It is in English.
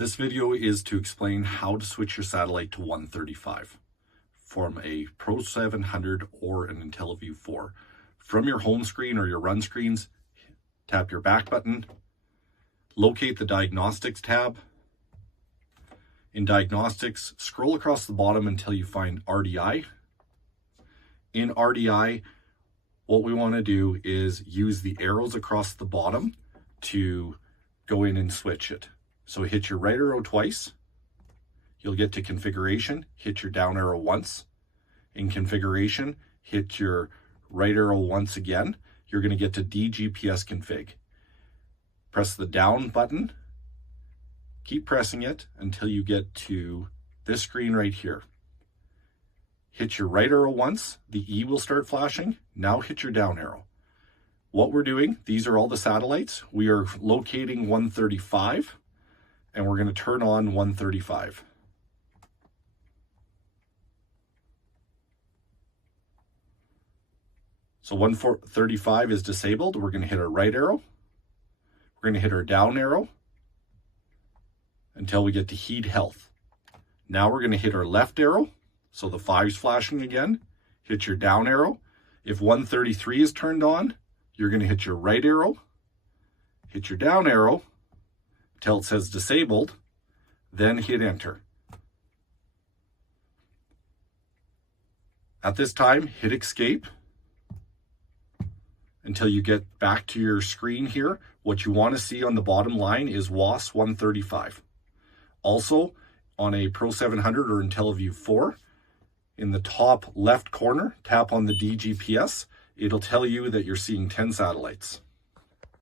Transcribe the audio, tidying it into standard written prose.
This video is to explain how to switch your satellite to 135 from a Pro 700 or an IntelliView 4. From your home screen or your run screens, tap your back button, locate the Diagnostics tab. In Diagnostics, scroll across the bottom until you find RDI. In RDI, what we want to do is use the arrows across the bottom to go in and switch it. So hit your right arrow twice. You'll get to configuration, hit your down arrow once. In configuration, hit your right arrow once again. You're going to get to DGPS config. Press the down button. Keep pressing it until you get to this screen right here. Hit your right arrow once, the E will start flashing. Now hit your down arrow. What we're doing, these are all the satellites. We are locating 135 and we're going to turn on 135. So 135 is disabled. We're going to hit our right arrow. We're going to hit our down arrow until we get to heat health. Now we're going to hit our left arrow. So the 5's flashing again. Hit your down arrow. If 133 is turned on, you're going to hit your right arrow, hit your down arrow until it says disabled, then hit enter. At this time, hit escape until you get back to your screen here. What you want to see on the bottom line is WAAS 135. Also, on a Pro 700 or IntelliView 4, in the top left corner, tap on the DGPS. It'll tell you that you're seeing 10 satellites.